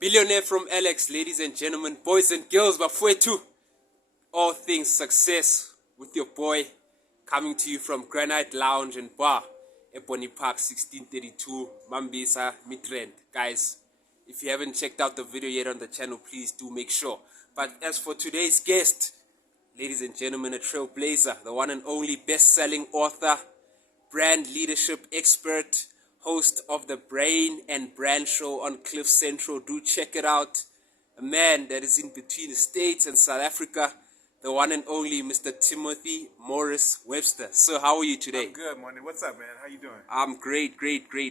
Billionaire from Alex, ladies and gentlemen, boys and girls, bafowethu. All things success with your boy, coming to you from Granite Lounge and Bar, Ebony Park, 1632, Mambisa, Midrand. Guys, if you haven't checked out the video yet on the channel, please do make sure. But as for today's guest, ladies and gentlemen, a trailblazer, the one and only best-selling author, brand leadership expert, host of the Brain and Brand Show on Cliff Central. Do check it out. A man that is in between the States and South Africa, the one and only Mr. Timothy Maurice Webster. So how are you today? I'm good, Money. What's up, man? How you doing? I'm great.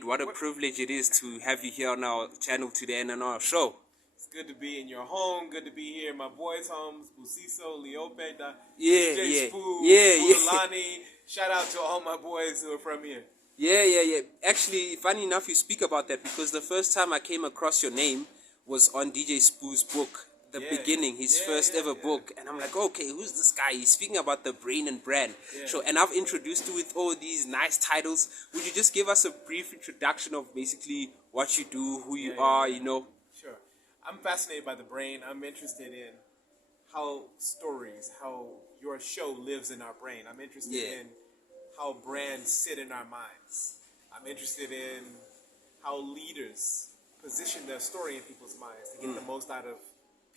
What a privilege it is to have you here on our channel today and on our show. It's good to be in your home. Good to be here in my boys' homes, Busiso, Leopeda, Yeah, DJ Spoo, yeah. Fulani. Shout out to all my boys who are from here. Yeah. Actually, funny enough, you speak about that because the first time I came across your name was on DJ Spoo's book, The Beginning, his first ever book. And I'm like, okay, who's this guy? He's speaking about the brain and brand. Sure. And I've introduced you with all these nice titles. Would you just give us a brief introduction of basically what you do, who you are, you know? Sure. I'm fascinated by the brain. I'm interested in how stories, how your show lives in our brain. I'm interested in how brands sit in our minds. I'm interested in how leaders position their story in people's minds to get the most out of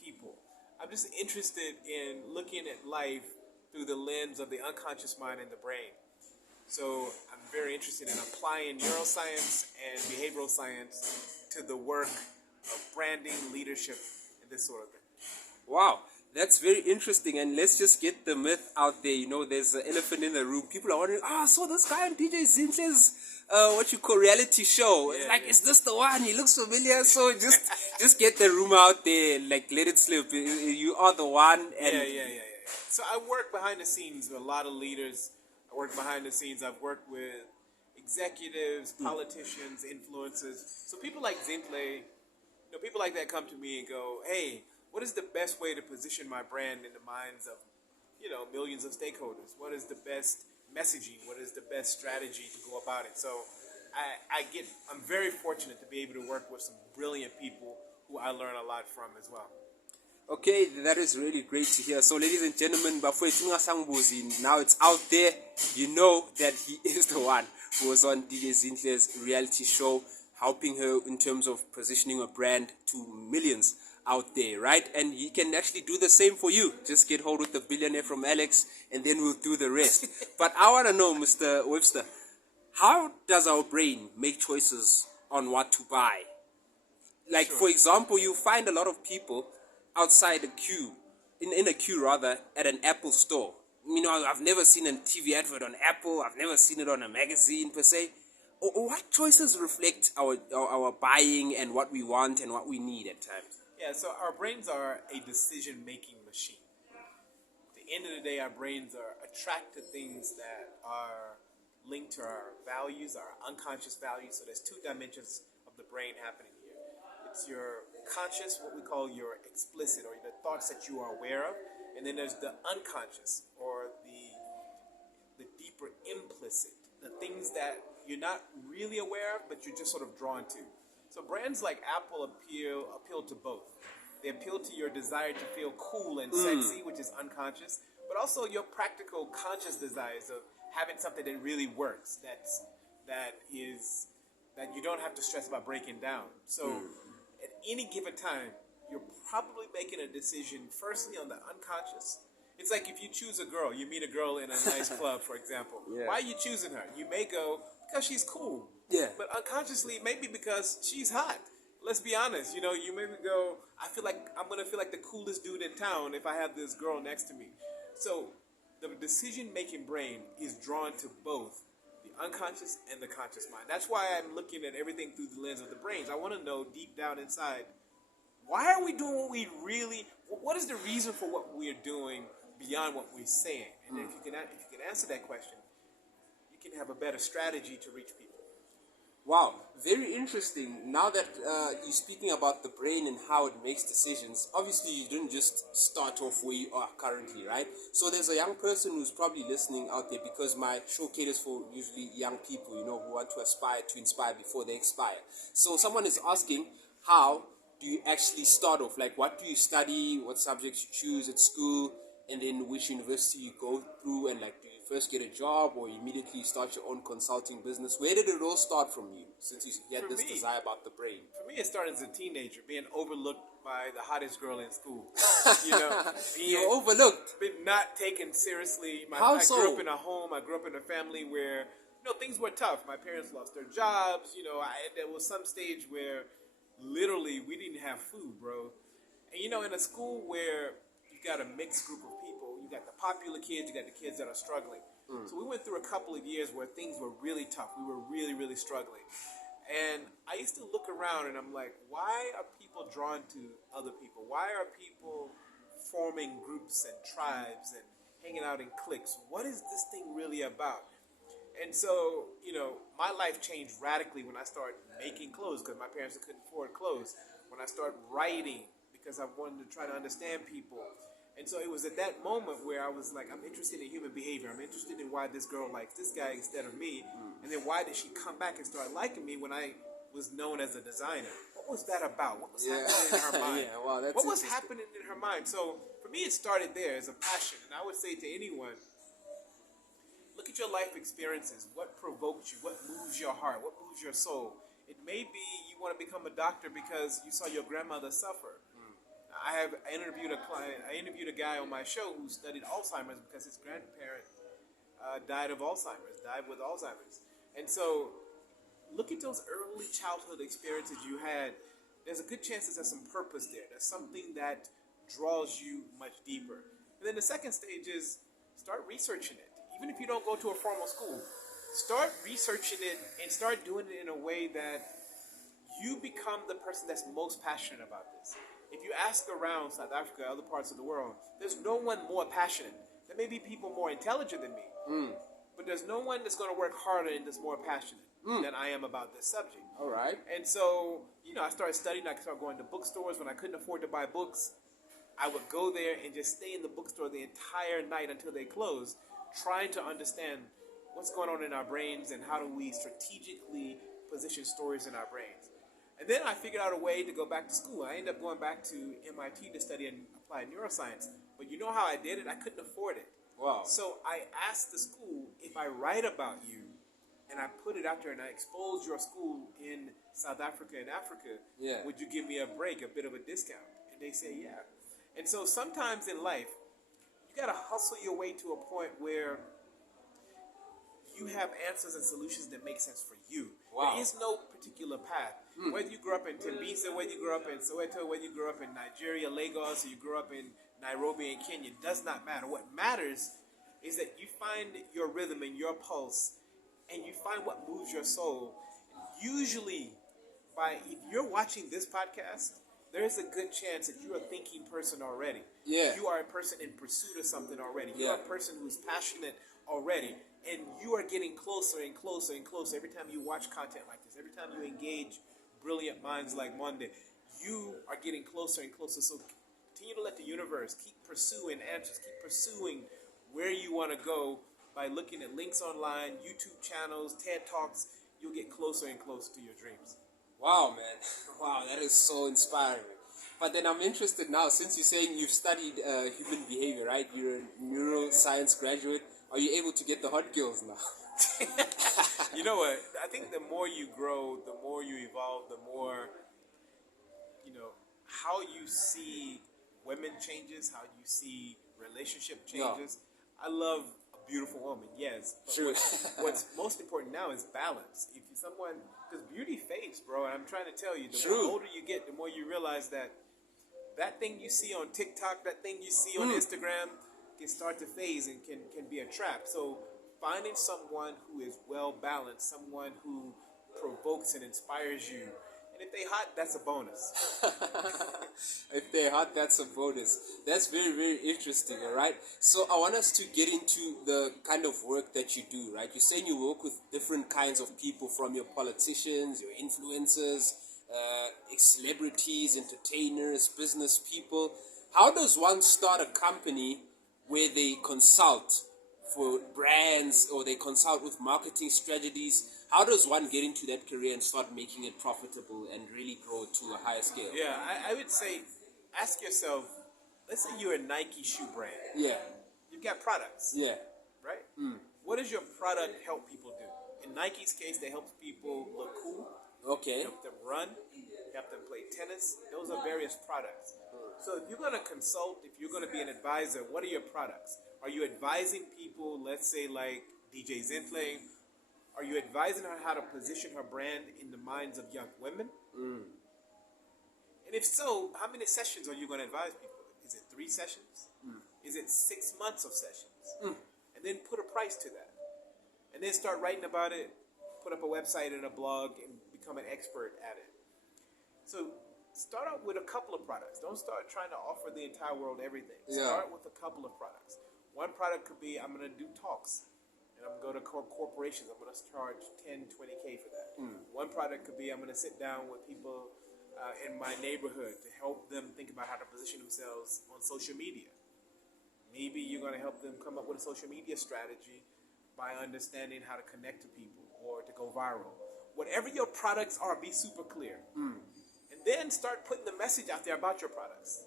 people. I'm just interested in looking at life through the lens of the unconscious mind and the brain. So I'm very interested in applying neuroscience and behavioral science to the work of branding, leadership, and this sort of thing. Wow. That's very interesting, and let's just get the myth out there. You know, there's an elephant in the room. People are wondering, I saw this guy on DJ Zinhle's, what you call reality show. It's like, is this the one? He looks familiar. So just get the rumor out there, like let it slip. You are the one. And Yeah. So I work behind the scenes with a lot of leaders. I work behind the scenes. I've worked with executives, politicians, influencers. So people like Zinhle, people like that come to me and go, hey, what is the best way to position my brand in the minds of, millions of stakeholders? What is the best messaging? What is the best strategy to go about it? So I'm very fortunate to be able to work with some brilliant people who I learn a lot from as well. Okay, that is really great to hear. So, ladies and gentlemen, now it's out there. You know that he is the one who was on DJ Zinhle's reality show, helping her in terms of positioning a brand to millions out there, right? And he can actually do the same for you. Just get hold with the billionaire from Alex, and then we'll do the rest. But I want to know, Mr. Webster, how does our brain make choices on what to buy? Like, for example, you find a lot of people outside a queue, in a queue rather, at an Apple store. I've never seen a TV advert on Apple. I've never seen it on a magazine per se. What choices reflect our buying and what we want and what we need at times? Yeah, so our brains are a decision-making machine. At the end of the day, our brains are attracted to things that are linked to our values, our unconscious values. So there's two dimensions of the brain happening here. It's your conscious, what we call your explicit, or the thoughts that you are aware of. And then there's the unconscious, or the deeper implicit, the things that you're not really aware of, but you're just sort of drawn to. So brands like Apple appeal to both. They appeal to your desire to feel cool and sexy, which is unconscious, but also your practical conscious desires of having something that really works, that you don't have to stress about breaking down. So at any given time, you're probably making a decision firstly on the unconscious. It's like if you choose a girl, you meet a girl in a nice club, for example. Why are you choosing her? You may go, because she's cool. Yeah. But unconsciously, maybe because she's hot. Let's be honest. You maybe go, I feel like I'm going to feel like the coolest dude in town if I have this girl next to me. So the decision-making brain is drawn to both the unconscious and the conscious mind. That's why I'm looking at everything through the lens of the brains. I want to know deep down inside, why are we doing what is the reason for what we're doing beyond what we're saying? And if you can answer that question, you can have a better strategy to reach people. Wow, very interesting. Now that you're speaking about the brain and how it makes decisions, obviously you didn't just start off where you are currently, right? So there's a young person who's probably listening out there, because my show caters for usually young people, who want to aspire to inspire before they expire. So someone is asking, how do you actually start off? Like, what do you study? What subjects you choose at school? And then which university you go through? And like, do you first get a job or immediately start your own consulting business? Where did it all start from you, since you had For this me- desire about the brain? For me, it started as a teenager, being overlooked by the hottest girl in school. You know, You're overlooked. been not taken seriously. How I so? grew up in a home. I grew up in a family where things were tough. My parents lost their jobs. There was some stage where literally we didn't have food, bro. And in a school where you got a mixed group of people, you got the popular kids, you got the kids that are struggling. So we went through a couple of years where things were really tough. We were really, really struggling. And I used to look around and I'm like, why are people drawn to other people? Why are people forming groups and tribes and hanging out in cliques? What is this thing really about? And so, my life changed radically when I started making clothes because my parents couldn't afford clothes. When I started writing because I wanted to try to understand people. And so it was at that moment where I was like, I'm interested in human behavior. I'm interested in why this girl likes this guy instead of me. And then why did she come back and start liking me when I was known as a designer? What was that about? What was happening in her mind? Yeah, wow, that's what was interesting. happening in her mind? So for me, it started there as a passion. And I would say to anyone, look at your life experiences. What provoked you? What moves your heart? What moves your soul? It may be you want to become a doctor because you saw your grandmother suffer. I interviewed a guy on my show who studied Alzheimer's because his grandparent died with Alzheimer's. And so look at those early childhood experiences you had. There's a good chance that there's some purpose there. There's something that draws you much deeper. And then the second stage is start researching it. Even if you don't go to a formal school, start researching it and start doing it in a way that you become the person that's most passionate about this. If you ask around South Africa, other parts of the world, there's no one more passionate. There may be people more intelligent than me, but there's no one that's going to work harder and that's more passionate than I am about this subject. All right. And so, I started studying. I started going to bookstores when I couldn't afford to buy books. I would go there and just stay in the bookstore the entire night until they closed, trying to understand what's going on in our brains and how do we strategically position stories in our brains. And then I figured out a way to go back to school. I ended up going back to MIT to study applied neuroscience. But you know how I did it? I couldn't afford it. Wow. So I asked the school, if I write about you and I put it out there and I expose your school in South Africa and Africa, would you give me a break, a bit of a discount? And they say, yeah. And so sometimes in life, you got to hustle your way to a point where you have answers and solutions that make sense for you. Wow. There is no particular path. Whether you grew up in Tembisa, whether you grew up in Soweto, whether you grew up in Nigeria, Lagos, or you grew up in Nairobi and Kenya, does not matter. What matters is that you find your rhythm and your pulse, and you find what moves your soul. Usually, if you're watching this podcast, there is a good chance that you're a thinking person already. Yeah. You are a person in pursuit of something already. Yeah. You're a person who's passionate already. And you are getting closer and closer and closer every time you watch content like this. Every time you engage brilliant minds like Monday, you are getting closer and closer. So continue to let the universe keep pursuing answers, keep pursuing where you want to go by looking at links online, YouTube channels, TED Talks. You'll get closer and closer to your dreams. Wow, man. Wow, that is so inspiring. But then I'm interested now, since you're saying you've studied human behavior, right? You're a neuroscience graduate. Are you able to get the hot girls now? You know what? I think the more you grow, the more you evolve, the more, how you see women changes, how you see relationship changes. I love a beautiful woman, yes. But Sure. what's most important now is balance. If you're someone, because beauty fades, bro, and I'm trying to tell you, the True. more older you get, the more you realize that thing you see on TikTok, that thing you see on Instagram can start to phase and can be a trap. So finding someone who is well balanced, someone who provokes and inspires you, and if they hot, that's a bonus. If they're hot, that's a bonus. That's very, very interesting, all right? So I want us to get into the kind of work that you do, right? You're saying you work with different kinds of people, from your politicians, your influencers, celebrities, entertainers, business people. How does one start a company where they consult for brands or they consult with marketing strategies? how does one get into that career and start making it profitable and really grow to a higher scale? Yeah, I would say, ask yourself, let's say you're a Nike shoe brand. Yeah. You've got products, Yeah. right? What does your product help people do? In Nike's case, they help people look cool, Okay. help them run, help them play tennis. Those are various products. So if you're going to consult, if you're going to be an advisor, what are your products? Are you advising people, let's say like DJ Zinhle? Are you advising her how to position her brand in the minds of young women? And if so, how many sessions are you going to advise people? Is it 3 sessions? Is it 6 months of sessions? And then put a price to that. And then start writing about it, put up a website and a blog, and become an expert at it. So start out with a couple of products. Don't start trying to offer the entire world everything. Start with a couple of products. One product could be, I'm going to do talks. And I'm going to go to corporations. I'm going to charge 10, 20K for that. One product could be, I'm going to sit down with people in my neighborhood to help them think about how to position themselves on social media. Maybe you're going to help them come up with a social media strategy by understanding how to connect to people or to go viral. Whatever your products are, be super clear. And then start putting the message out there about your products.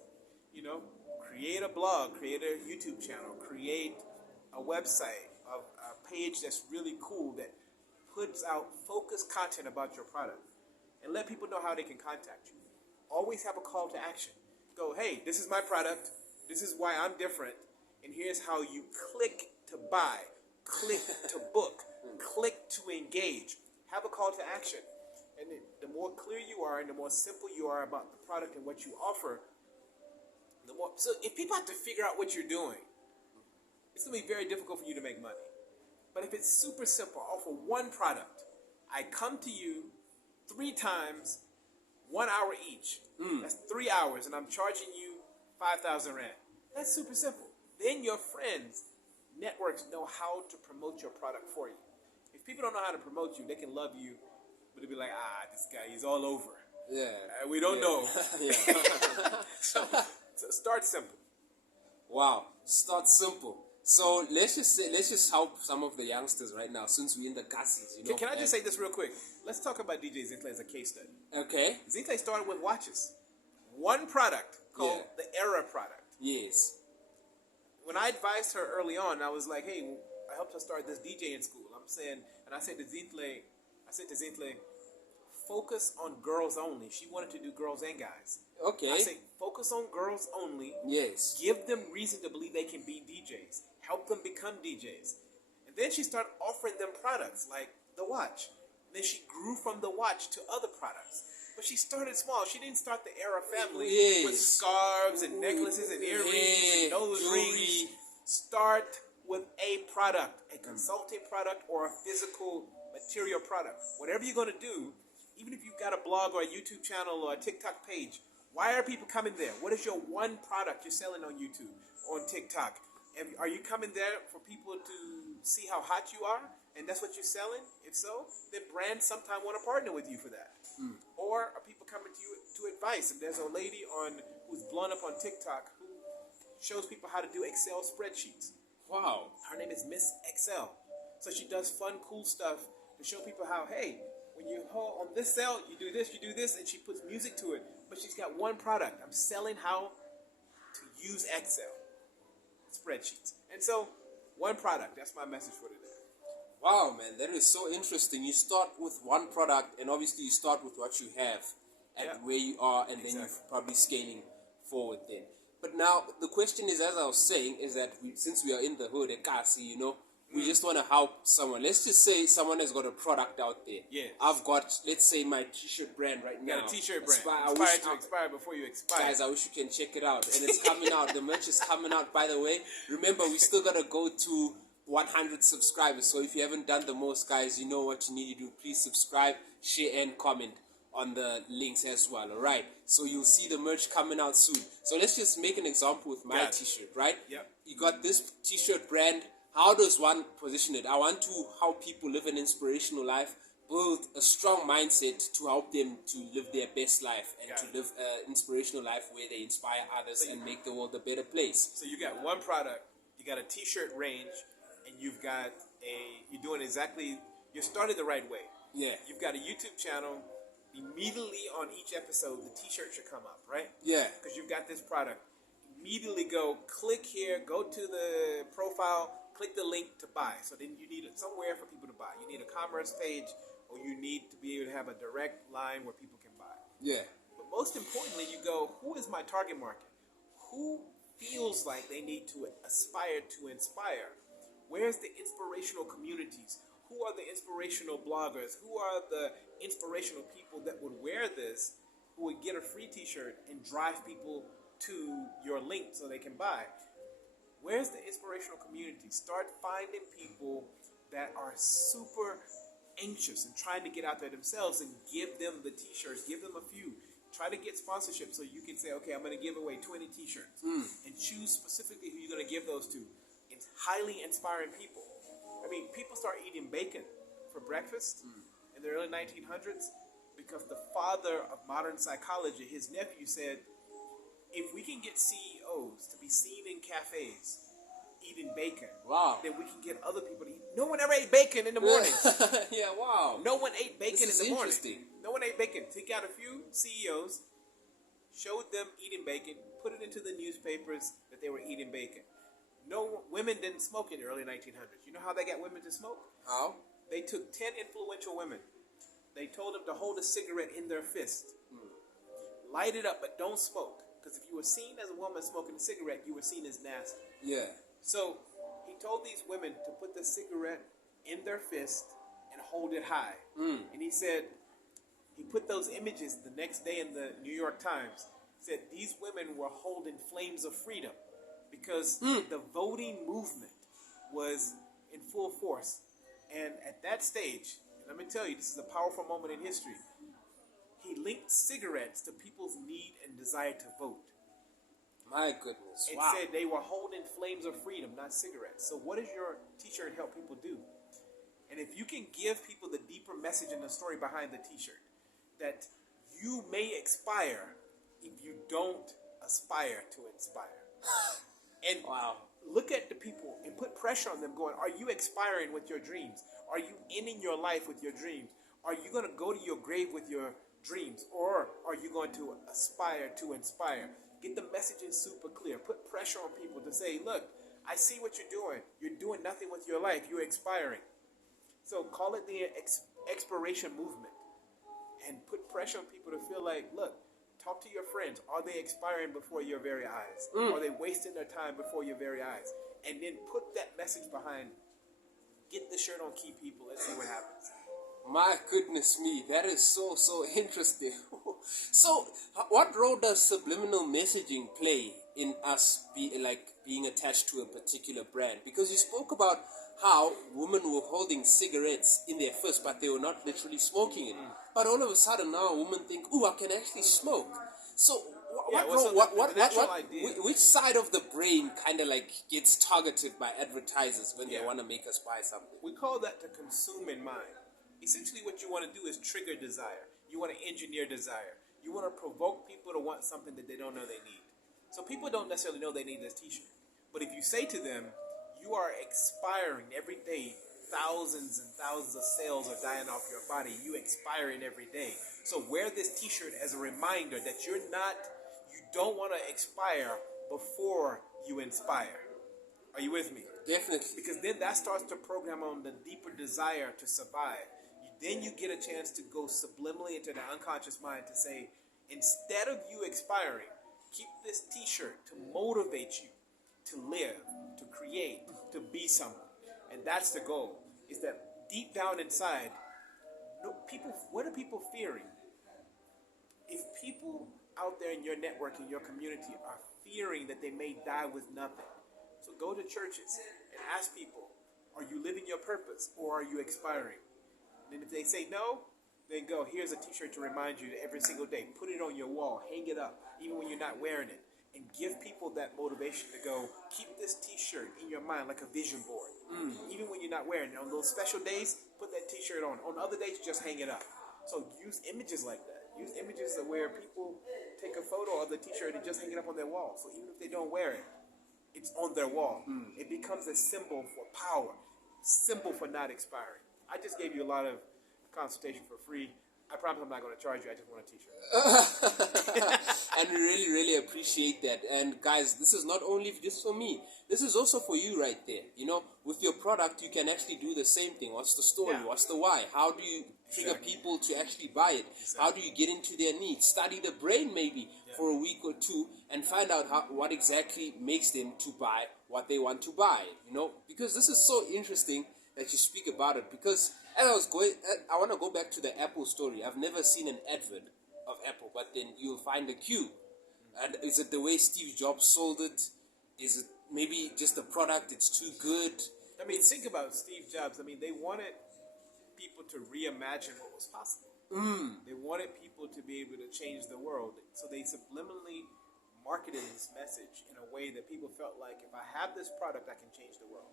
You know, create a blog, create a YouTube channel, create a website, a page that's really cool that puts out focused content about your product. And let people know how they can contact you. Always have a call to action. Go, hey, this is my product. This is why I'm different. And here's how you click to buy, click to book, click to engage. Have a call to action. And the more clear you are and the more simple you are about the product and what you offer, the more. So if people have to figure out what you're doing, it's going to be very difficult for you to make money. But if it's super simple, offer one product. I come to you 3 times, 1 hour each. That's 3 hours, and I'm charging you 5,000 Rand. That's super simple. Then your friends, networks know how to promote your product for you. If people don't know how to promote you, they can love you, but they'll be like, this guy, he's all over. Yeah. We don't know. Yeah. So start simple. Wow. Start simple. So let's just help some of the youngsters right now, since we're in the gases, you know. Can I just say this real quick? Let's talk about DJ Zinhle as a case study. Okay. Zinhle started with watches. One product called the Era product. Yes. When I advised her early on, I was like, hey, I helped her start this DJing school. I said to Zinhle, focus on girls only. She wanted to do girls and guys. Okay. I say, focus on girls only. Yes. Give them reason to believe they can be DJs. Help them become DJs. And then she started offering them products like the watch. And then she grew from the watch to other products. But she started small. She didn't start the Era family with scarves and necklaces and earrings and nose rings. Start with a product, a consulting product or a physical material product. Whatever you're going to do, even if you've got a blog or a YouTube channel or a TikTok page, why are people coming there? What is your one product you're selling on YouTube or on TikTok? Are you coming there for people to see how hot you are? And that's what you're selling? If so, then brands sometimes want to partner with you for that. Or are people coming to you to advice? And there's a lady who's blown up on TikTok who shows people how to do Excel spreadsheets. Wow. Her name is Miss Excel. So she does fun, cool stuff to show people how, hey, when you hold on this cell, you do this, and she puts music to it. But she's got one product. I'm selling how to use Excel spreadsheets. And so, one product. That's my message for today. Wow, man, that is so interesting. You start with one product, and obviously you start with what you have and where you are, and then you're probably scaling forward then. But now, the question is, as I was saying, is that since we are in the hood, you know, we just want to help someone. Let's just say someone has got a product out there. Yes. I've got, let's say, my t-shirt brand right now. You got a t-shirt brand. Expire before you expire. Guys, I wish you can check it out. And it's coming out. The merch is coming out, by the way. Remember, we still got to go to 100 subscribers. So if you haven't done the most, guys, you know what you need to do. Please subscribe, share, and comment on the links as well. All right. So you'll see the merch coming out soon. So let's just make an example with my t-shirt, right? Yep. You got this t-shirt brand. How does one position it? I want to help people live an inspirational life, build a strong mindset to help them to live their best life and to live an inspirational life where they inspire others and make the world a better place. So you got one product, you got a t-shirt range, and you're doing exactly, you're starting the right way. Yeah. You've got a YouTube channel. Immediately on each episode, the T-shirt should come up, right? Yeah. Because you've got this product. Immediately go click here, go to the profile, click the link to buy. So then you need it somewhere for people to buy. You need a commerce page, or you need to be able to have a direct line where people can buy. Yeah. But most importantly, you go, who is my target market? Who feels like they need to aspire to inspire? Where's the inspirational communities? Who are the inspirational bloggers? Who are the inspirational people that would wear this, who would get a free t-shirt and drive people to your link so they can buy? Where's the inspirational community? Start finding people that are super anxious and trying to get out there themselves, and give them the t-shirts, give them a few. Try to get sponsorship so you can say, okay, I'm going to give away 20 t-shirts, and choose specifically who you're going to give those to. It's highly inspiring people. I mean, people start eating bacon for breakfast in the early 1900s because the father of modern psychology, his nephew, said, if we can get CEOs to be seen in cafes eating bacon, wow, then we can get other people to eat. No one ever ate bacon in the morning. Yeah, wow. No one ate bacon in the morning. Interesting. No one ate bacon. Take out a few CEOs, showed them eating bacon, put it into the newspapers that they were eating bacon. No, women didn't smoke in the early 1900s. You know how they got women to smoke? How? They took 10 influential women. They told them to hold a cigarette in their fist. Light it up, but don't smoke. Because if you were seen as a woman smoking a cigarette, you were seen as nasty. Yeah. So he told these women to put the cigarette in their fist and hold it high. And he said, he put those images the next day in the New York Times. Said these women were holding flames of freedom because the voting movement was in full force. And at that stage, let me tell you, this is a powerful moment in history. He linked cigarettes to people's need and desire to vote. My goodness. And wow. said they were holding flames of freedom, not cigarettes. So what does your t-shirt help people do? And if you can give people the deeper message and the story behind the t-shirt, that you may expire if you don't aspire to inspire. And wow. Look at the people and put pressure on them going, are you expiring with your dreams? Are you ending your life with your dreams? Are you going to go to your grave with your dreams? Or are you going to aspire to inspire? Get the messaging super clear. Put pressure on people to say, look, I see what you're doing. You're doing nothing with your life. You're expiring. So call it the expiration movement. And put pressure on people to feel like, look, talk to your friends. Are they expiring before your very eyes? Are they wasting their time before your very eyes? And then put that message behind, get the shirt on key people. Let's see what happens. My goodness me, that is so interesting. So, what role does subliminal messaging play in us being attached to a particular brand? Because you spoke about how women were holding cigarettes in their fist, but they were not literally smoking it. But all of a sudden now, women think, "Ooh, I can actually smoke." So, which side of the brain kind of like gets targeted by advertisers when they want to make us buy something? We call that the consuming mind. Essentially, what you want to do is trigger desire. You want to engineer desire. You want to provoke people to want something that they don't know they need. So people don't necessarily know they need this t-shirt. But if you say to them, you are expiring every day, thousands and thousands of cells are dying off your body. You expiring every day. So wear this t-shirt as a reminder that you don't want to expire before you inspire. Are you with me? Definitely. Because then that starts to program on the deeper desire to survive. Then you get a chance to go subliminally into the unconscious mind to say, instead of you expiring, keep this t-shirt to motivate you to live, to create, to be someone. And that's the goal, is that deep down inside, what are people fearing? If people out there in your network, in your community, are fearing that they may die with nothing, so go to churches and ask people, are you living your purpose or are you expiring? And if they say no, then go, here's a t-shirt to remind you every single day. Put it on your wall, hang it up, even when you're not wearing it. And give people that motivation to go, keep this t-shirt in your mind like a vision board. Even when you're not wearing it. On those special days, put that t-shirt on. On other days, just hang it up. So use images like that. Use images of where people take a photo of the t-shirt and just hang it up on their wall. So even if they don't wear it, it's on their wall. It becomes a symbol for power, symbol for not expiring. I just gave you a lot of consultation for free. I promise I'm not going to charge you. I just want a t-shirt. And we really, really appreciate that. And guys, this is not only just for me. This is also for you right there. You know, with your product, you can actually do the same thing. What's the story? Yeah. What's the why? How do you trigger people to actually buy it? Exactly. How do you get into their needs? Study the brain maybe for a week or two and find out what exactly makes them to buy what they want to buy. You know, because this is so interesting that you speak about it. Because as I want to go back to the Apple story. I've never seen an advert of Apple, but then you'll find a queue. And is it the way Steve Jobs sold it? Is it maybe just the product? It's too good. I mean, think about Steve Jobs. I mean, they wanted people to reimagine what was possible. They wanted people to be able to change the world. So they subliminally marketed this message in a way that people felt like, if I have this product, I can change the world.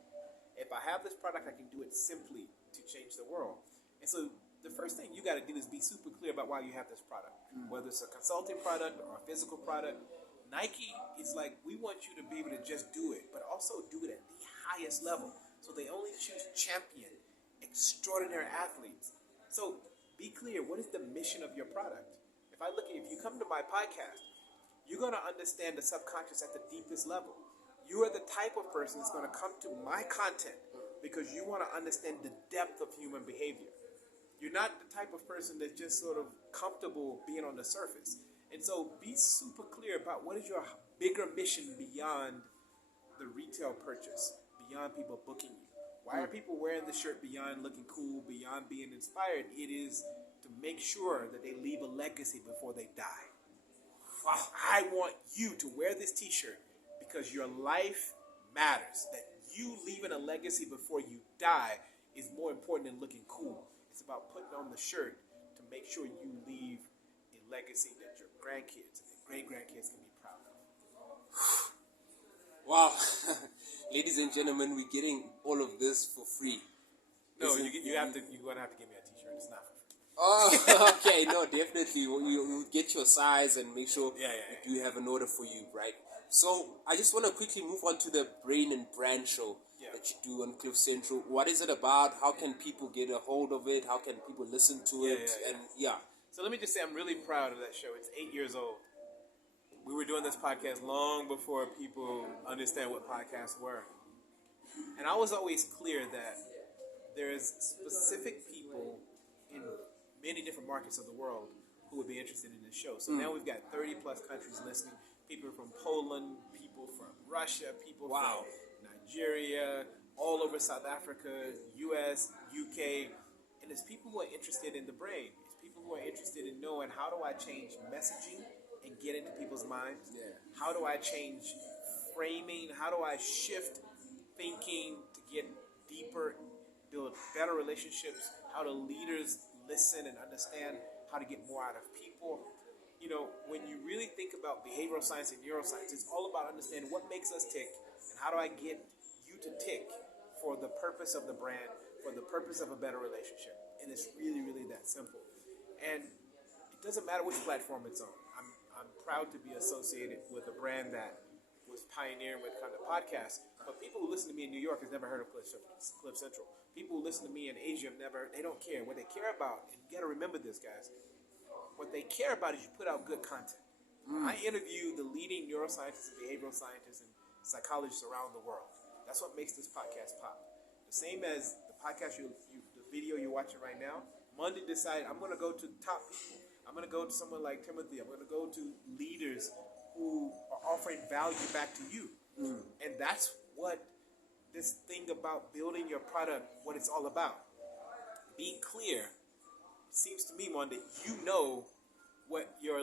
If I have this product, I can do it simply to change the world. And so the first thing you got to do is be super clear about why you have this product. Whether it's a consulting product or a physical product, Nike is like, we want you to be able to just do it, but also do it at the highest level. So they only choose champion, extraordinary athletes. So be clear, what is the mission of your product? If you come to my podcast, you're going to understand the subconscious at the deepest level. You are the type of person that's going to come to my content because you want to understand the depth of human behavior. You're not the type of person that's just sort of comfortable being on the surface. And so be super clear about what is your bigger mission beyond the retail purchase, beyond people booking you. Why are people wearing the shirt beyond looking cool, beyond being inspired? It is to make sure that they leave a legacy before they die. Wow. I want you to wear this t-shirt because your life matters. That you leaving a legacy before you die is more important than looking cool. It's about putting on the shirt to make sure you leave a legacy that your grandkids and great-grandkids can be proud of. Wow. Ladies and gentlemen, we're getting all of this for free. No, you're going to have to give me a t-shirt. It's not for free. Oh, okay. No, definitely. We'll get your size and make sure we do have an order for you, right? So I just want to quickly move on to the Brain and Brand show that you do on Cliff Central. What is it about? How can people get a hold of it? How can people listen to it? And So let me just say I'm really proud of that show. It's 8 years old. We were doing this podcast long before people understand what podcasts were. And I was always clear that there's specific people in many different markets of the world who would be interested in this show. So now we've got 30 plus countries listening. People from Poland, people from Russia, people from Nigeria, all over South Africa, US, UK. And there's people who are interested in the brain. It's people who are interested in knowing, how do I change messaging and get into people's minds? How do I change framing? How do I shift thinking to get deeper, build better relationships? How do leaders listen and understand how to get more out of people? You know, when you really think about behavioral science and neuroscience, it's all about understanding what makes us tick and how do I get you to tick for the purpose of the brand, for the purpose of a better relationship. And it's really, really that simple. And it doesn't matter which platform it's on. I'm proud to be associated with a brand that was pioneering with kind of podcasts. But people who listen to me in New York have never heard of Cliff Central. People who listen to me in Asia they don't care. What they care about, and you got to remember this, guys, what they care about is you put out good content. I interview the leading neuroscientists and behavioral scientists and psychologists around the world. That's what makes this podcast pop. The same as the podcast, the video you're watching right now, Monday decided I'm going to go to top people. I'm going to go to someone like Timothy. I'm going to go to leaders who are offering value back to you. And that's what this thing about building your product, what it's all about. Be clear. It seems to me, Monday, you know what your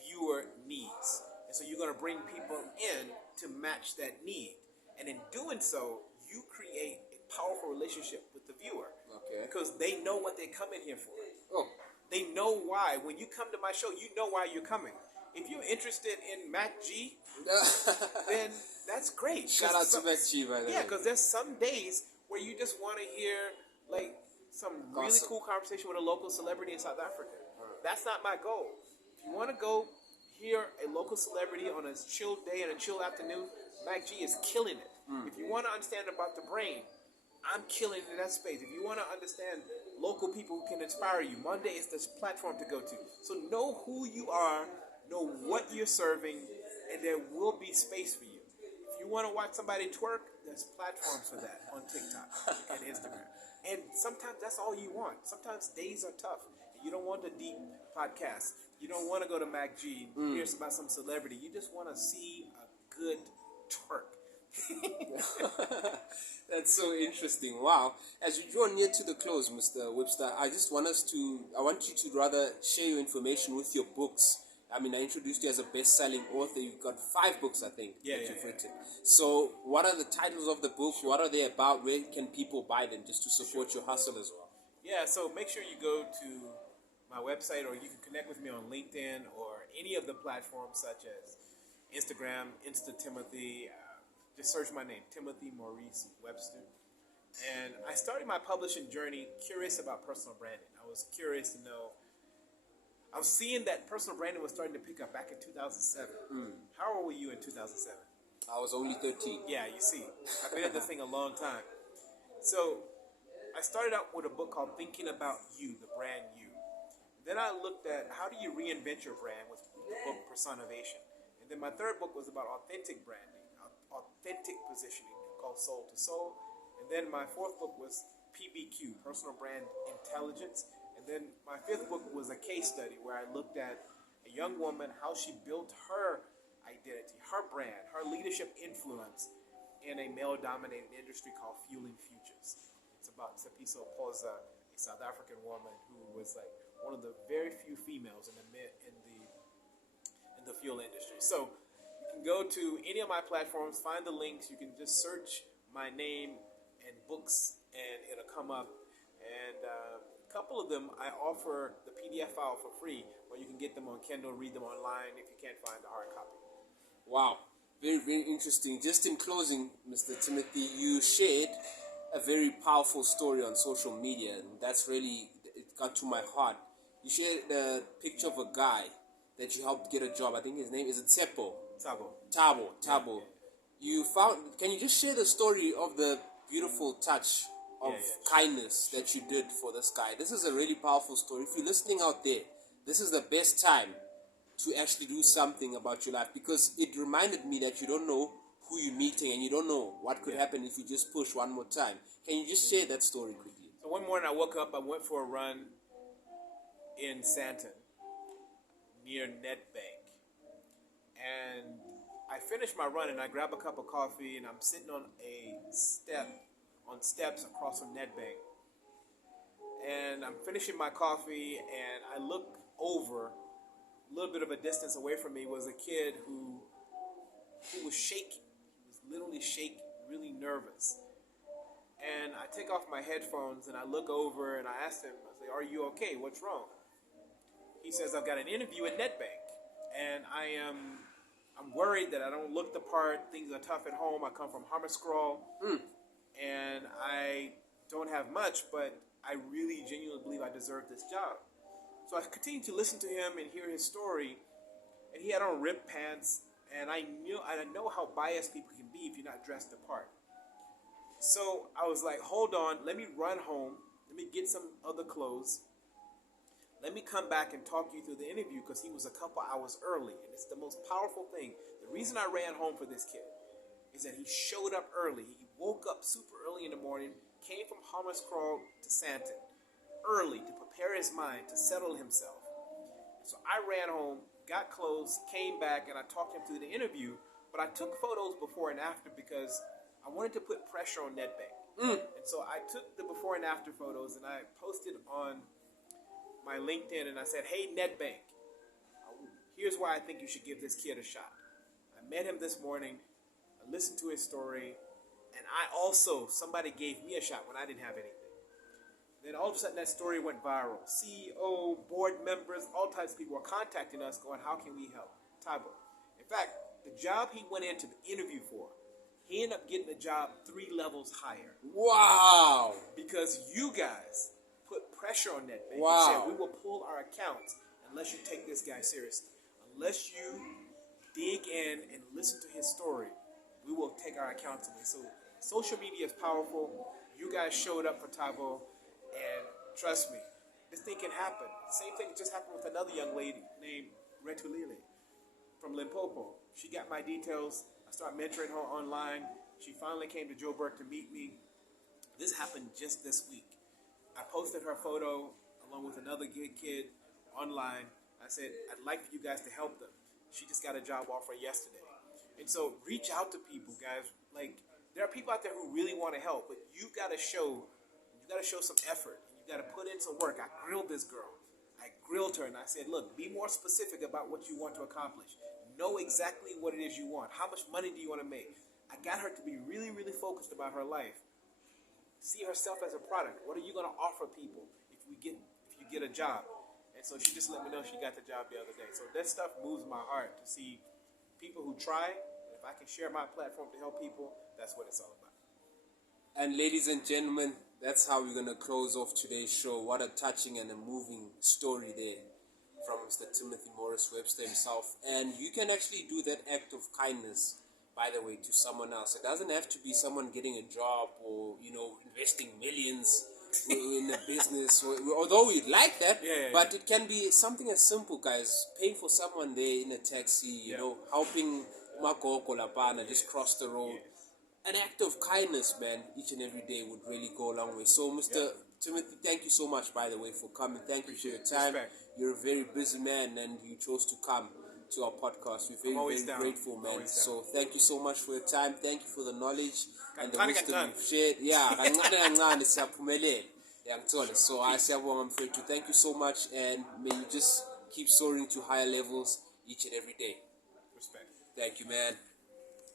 viewer needs. And so you're going to bring people in to match that need. And in doing so, you create a powerful relationship with the viewer. Okay. Because they know what they come in here for. Oh. They know why. When you come to my show, you know why you're coming. If you're interested in Mac G, then that's great. Shout out to Mac G, by the way. Yeah, because there's some days where you just want to hear like some really cool conversation with a local celebrity in South Africa. That's not my goal. If you want to go hear a local celebrity on a chill day and a chill afternoon, Mac G is killing it. If you want to understand about the brain, I'm killing it in that space. If you want to understand local people who can inspire you. Monday is this platform to go to. So know who you are, know what you're serving, and there will be space for you. If you want to watch somebody twerk, there's platforms for that on TikTok and Instagram. And sometimes that's all you want. Sometimes days are tough. And you don't want a deep podcast. You don't want to go to MacG and hear about some celebrity. You just want to see a good twerk. That's so interesting. Wow. As we draw near to the close, Mr. Webster, I want you to rather share your information with your books. I mean, I introduced you as a best-selling author. You've got 5 books, I think, that you've written. So what are the titles of the book? What are they about? Where can people buy them just to support your hustle as well? Yeah, so make sure you go to my website, or you can connect with me on LinkedIn or any of the platforms such as Instagram, Timothy. Just search my name, Timothy Maurice Webster. And I started my publishing journey curious about personal branding. I was curious to know. I was seeing that personal branding was starting to pick up back in 2007. How old were you in 2007? I was only 13. Yeah, you see. I've been at this thing a long time. So I started out with a book called Thinking About You, the Brand You. Then I looked at how do you reinvent your brand with the book Personation. And then my third book was about authentic branding, authentic positioning, called Soul to Soul. And then my fourth book was PBQ, Personal Brand Intelligence. And then my fifth book was a case study where I looked at a young woman, how she built her identity, her brand, her leadership influence in a male-dominated industry called Fueling Futures. It's about Tsepiso Poza, a South African woman who was like one of the very few females in the fuel industry. So you can go to any of my platforms, find the links. You can just search my name and books, and it'll come up. And a couple of them, I offer the PDF file for free, or you can get them on Kindle, read them online if you can't find the hard copy. Wow. Very, very interesting. Just in closing, Mr. Timothy, you shared a very powerful story on social media, and that's really, it got to my heart. You shared a picture of a guy that you helped get a job. I think his name is Tabo. Tabo. Can you just share the story of the beautiful touch of kindness that you did for this guy? This is a really powerful story. If you're listening out there, this is the best time to actually do something about your life, because it reminded me that you don't know who you're meeting and you don't know what could happen if you just push one more time. Can you just share that story quickly? So one morning I woke up, I went for a run in Sandton near Nedbank, and I finished my run and I grab a cup of coffee and I'm sitting on steps across from Nedbank, and I'm finishing my coffee and I look over. A little bit of a distance away from me was a kid who was shaking. He was literally shaking, really nervous. And I take off my headphones and I look over and I ask him, I say, "Are you okay? What's wrong?" He says, "I've got an interview at Nedbank, and I'm worried that I don't look the part. Things are tough at home. I come from Hammerskraal, and I don't have much, but I really genuinely believe I deserve this job." So I continued to listen to him and hear his story, and he had on ripped pants, and I know how biased people can be if you're not dressed the part. So I was like, hold on, let me run home, let me get some other clothes, let me come back and talk you through the interview, because he was a couple hours early, and it's the most powerful thing. The reason I ran home for this kid is that he showed up early. He woke up super early in the morning, came from Hammerskraal to Sandton early to prepare his mind, to settle himself. So I ran home, got clothes, came back, and I talked him through the interview. But I took photos before and after because I wanted to put pressure on Nedbank. And so I took the before and after photos and I posted on my LinkedIn and I said, "Hey Nedbank, here's why I think you should give this kid a shot. I met him this morning, I listened to his story, and somebody gave me a shot when I didn't have anything." Then all of a sudden that story went viral. CEO, board members, all types of people were contacting us going, "How can we help Tabo?" In fact, the job he went into the interview for, he ended up getting the job 3 levels higher. Wow. Because you guys put pressure on that bank. Wow. You said, "We will pull our accounts unless you take this guy seriously. Unless you dig in and listen to his story, we will take our accounts away." So social media is powerful. You guys showed up for Tabo, and Trust me, this thing can happen. Same thing just happened with another young lady named Retulile from Limpopo. She got my details. I started mentoring her online. She finally came to Joburg to meet me. This happened just this week. I posted her photo along with another kid online. I said, I'd like for you guys to help them. She just got a job offer yesterday. And so reach out to people, guys. Like, there are people out there who really want to help, but you gotta show some effort. You gotta put in some work. I grilled this girl. I grilled her and I said, look, be more specific about what you want to accomplish. Know exactly what it is you want. How much money do you want to make? I got her to be really, really focused about her life. See herself as a product. What are you going to offer people if you get a job? And so she just let me know she got the job the other day. So that stuff moves my heart to see people who try. If I can share my platform to help people, that's what it's all about. And ladies and gentlemen, that's how we're going to close off today's show. What a touching and a moving story there from Mr. Timothy Maurice Webster himself. And you can actually do that act of kindness, by the way, to someone else. It doesn't have to be someone getting a job or, investing millions in a business, although we'd like that, but it can be something as simple, guys. Paying for someone there in a taxi, helping Makoko Lapana just cross the road. An act of kindness, man, each and every day would really go a long way. So, Mr. Timothy, thank you so much, by the way, for coming. Thank you for your time. Respect. You're a very busy man, and you chose to come to our podcast. We're very, very grateful, man. So thank you so much for your time. Thank you for the knowledge and the wisdom you've shared. Yeah, so I say, thank you so much, and may you just keep soaring to higher levels each and every day. Respect. Thank you, man.